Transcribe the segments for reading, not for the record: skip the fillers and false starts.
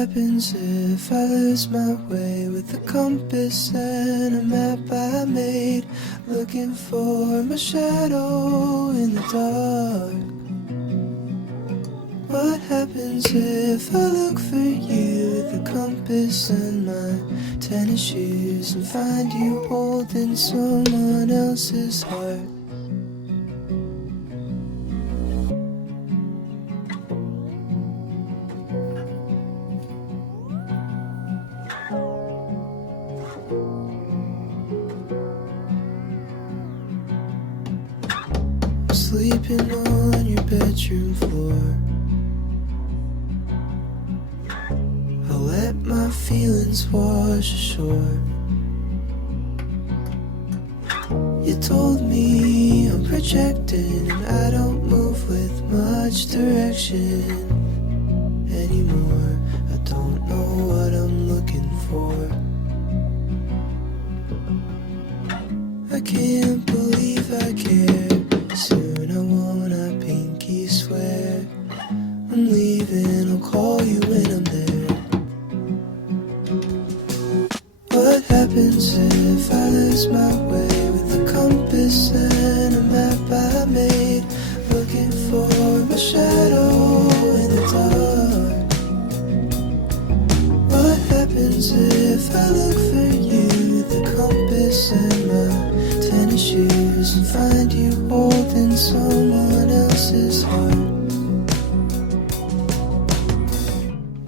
happens if I lose my way with a compass and a map I made, looking for my shadow in the dark? What happens if I look for you with a compass and my tennis shoes and find you holding someone else's heart? Sleeping on your bedroom floor, I'll let my feelings wash ashore. You told me I'm projecting and I don't move with much direction anymore. I don't know what I'm looking for. I can't believe I care. Soon I wanna pinky swear I'm leaving, I'll call you when I'm there. What happens if I lose my way with a compass and a map I made, looking for my shadow in the dark? What happens if I look for you with a compass and my tennis shoes and find you holding someone else's heart?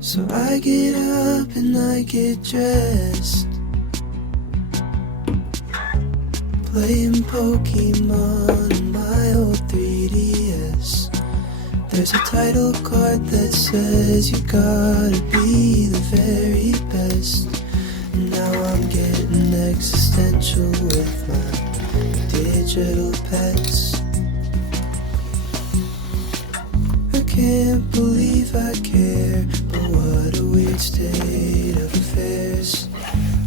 So I get up and I get dressed, playing Pokemon on my old 3DS. There's a title card that says you gotta be the very best. And now I'm getting existential with my digital pets. I can't believe I care, but what a weird state of affairs.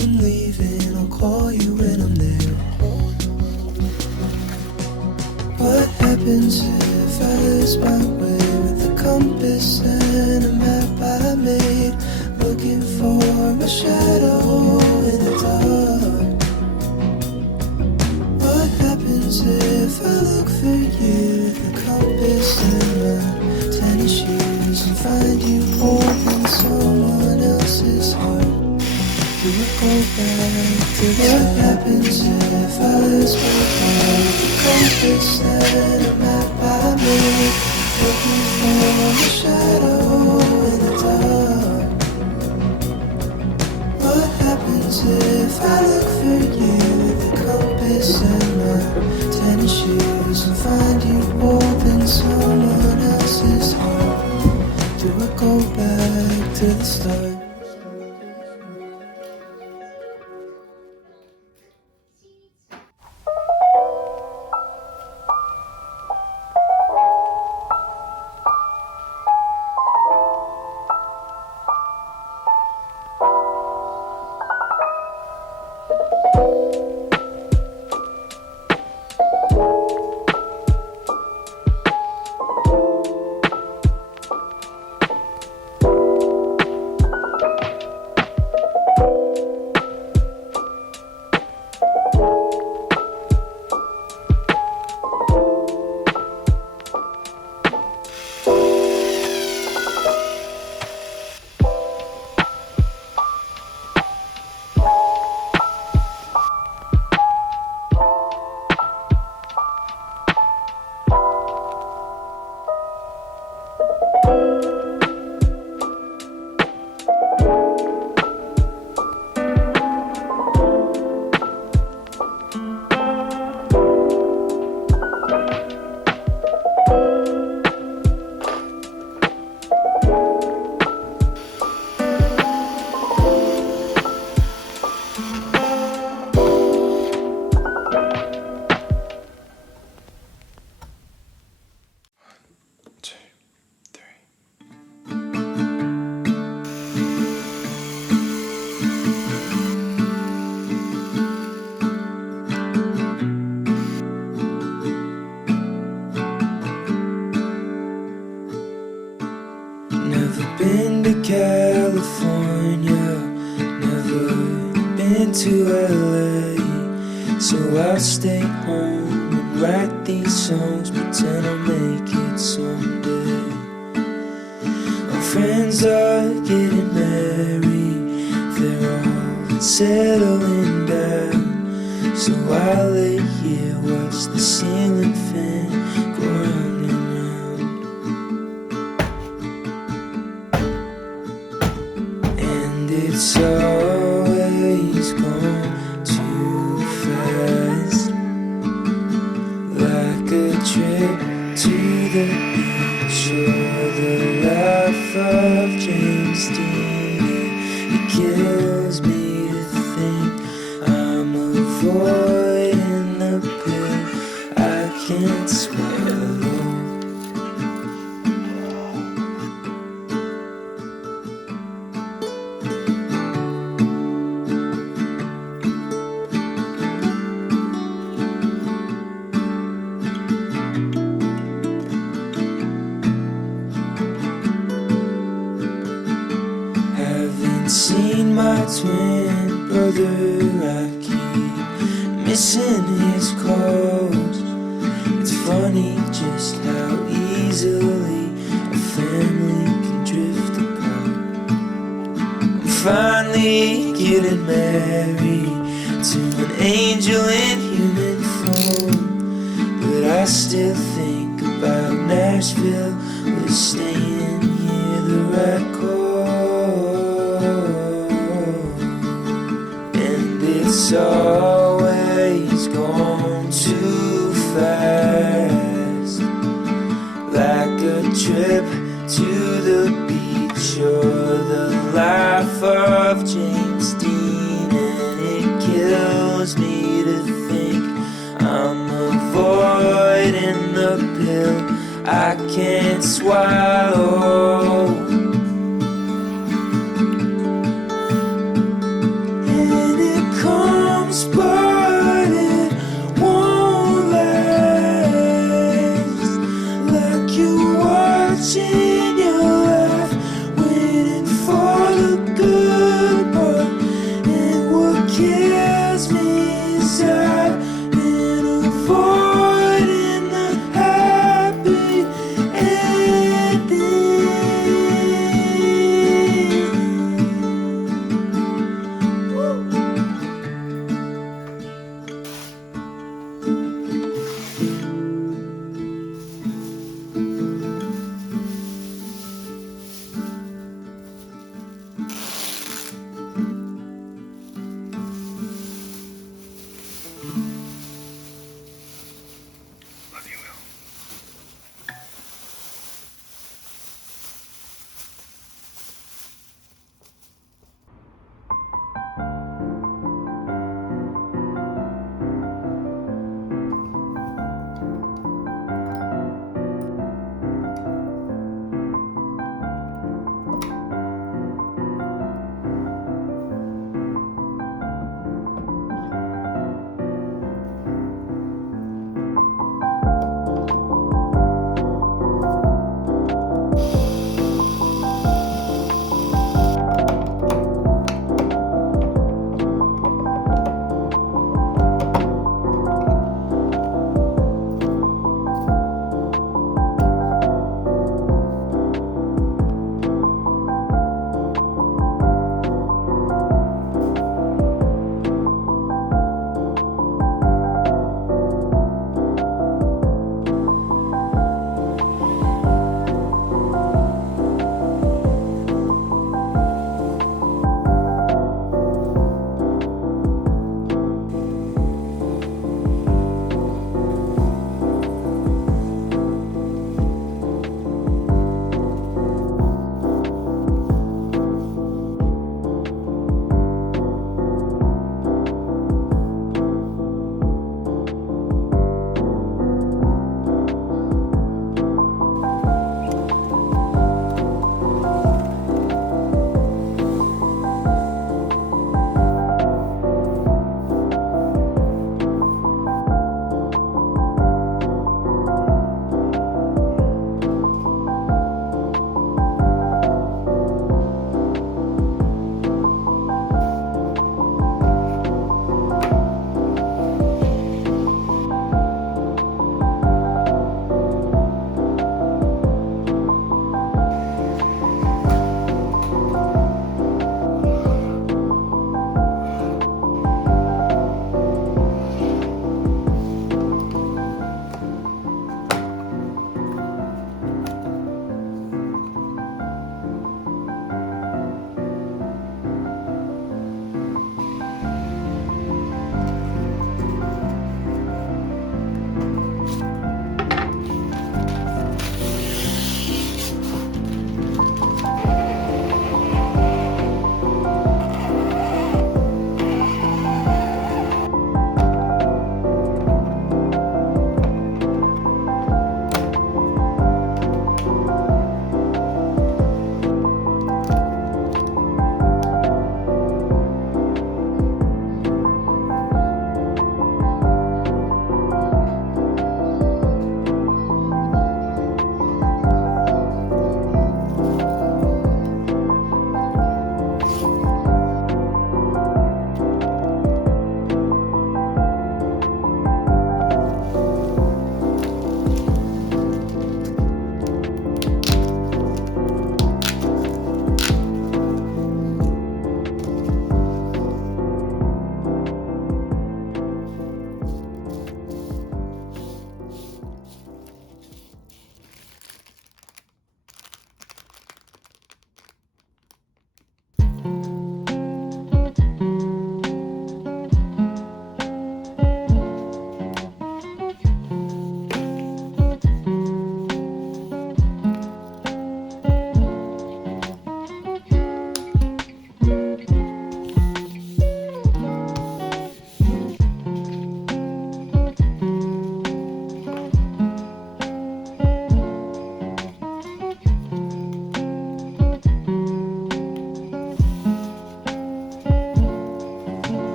I'm leaving, I'll call you when I'm there. What happens if I lose my way with a compass and a map I made, looking for my shadow in the dark? What happens if I look for you with a compass and my tennis shoes and find you holding someone else's heart? Do I go back to what happens if I lose my way with a compass and a map I made, looking for my shadow in the dark? What happens if I look for you with a compass and my tennis shoes and find you holding someone else's heart? Do I go back to the start? moving to LA, so I'll stay home and write these songs, pretend I'll make it someday. My friends are getting married, they're all settling down, so I lay here, watch the ceiling fan go round and round. And it's always gone too fast, like a trip to the beach or the life of James Dean. It kills me to think I'm avoiding the pill I can't swallow. Haven't seen my twin brother, I keep missing his calls. It's funny just how easily a family can drift apart. I'm finally getting married to an angel in human form, but I still think about Nashville. We're staying here the right call. It's always gone too fast, like a trip to the beach or the life of James Dean. And it kills me to think I'm avoiding the pill I can't swallow. But it won't last, like you watching your life, waiting for the good part. And what kills me is I've been avoiding the happy ending.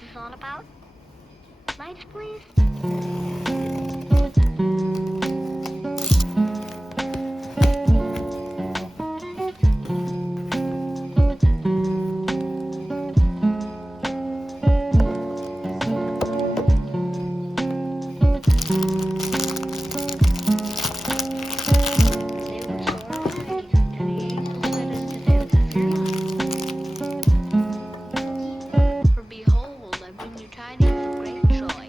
this all about? Lights, please. For behold, I bring you tidings of great joy.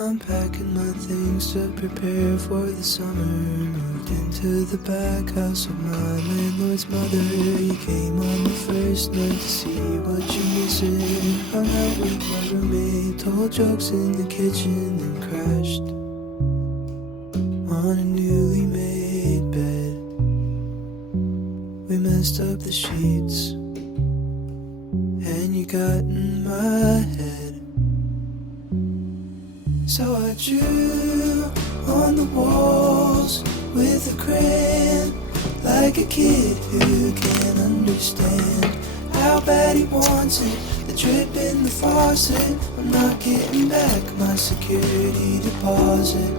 I'm packing my things to prepare for the summer. Moved into the back house of my landlord's mother. You came on the first night to see what you're missing. Hung out with my roommate, told jokes in the kitchen, then crashed on a newly made bed. We messed up the sheets, and you got in my head. So I drew on the walls with a crayon, like a kid who can't understand how bad he wants it. The drip in the faucet, I'm not getting back my security deposit.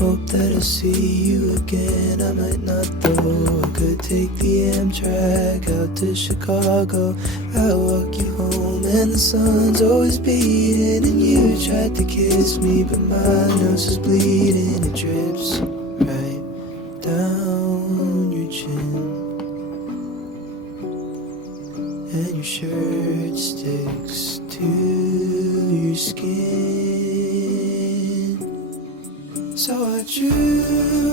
Hope that I'll see you again. I might not though. I could take the Amtrak out to Chicago. I'll walk you home and the sun's always beating. And you tried to kiss me, but my nose is bleeding. It drips right down your chin, and your shirt sticks to your skin. So I drew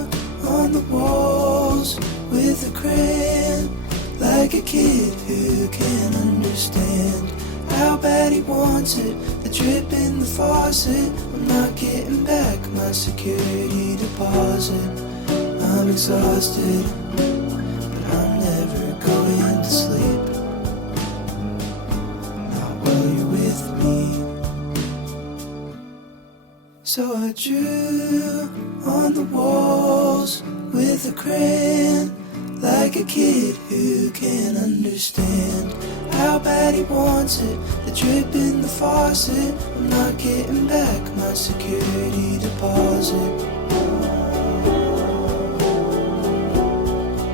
on the walls with a crayon, like a kid who can't understand how bad he wants it. The drip in the faucet, I'm not getting back my security deposit. I'm exhausted, but I'm never going to sleep, not while you're with me. So I drew on the walls with a crayon, like a kid who can't understand how bad he wants it. The drip in the faucet, I'm not getting back my security deposit.